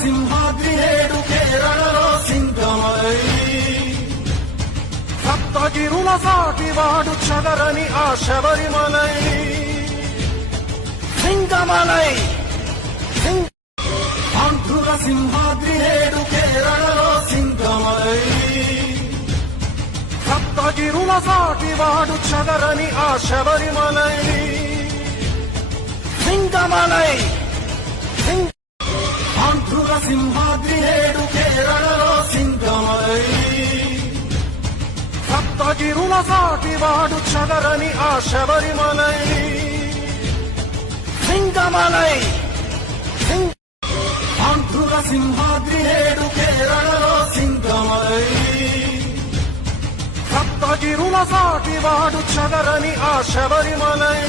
సింహాద్రి నేడు కేరళలో సింగమలై సప్తగిరుల సాటివాడు చదరని ఆ శబరిమలై సింగమలై ఆంధ్రుల సింహాద్రి నేడు కేరళలో సింగమలై సప్తగిరుల సాటివాడు చదరని ఆ శబరిమలై సింగమలై ఆంధ్రుల సింహాద్రి నేడు కేరళలో సింగమలై సప్తగిరుల సాటివాడు చదరని ఆ శబరిమలై సింగమలై ఆంధ్రుల సింహాద్రి నేడు కేరళలో సింగమలై సప్తగిరుల సాటివాడు చదరని ఆ శబరిమలై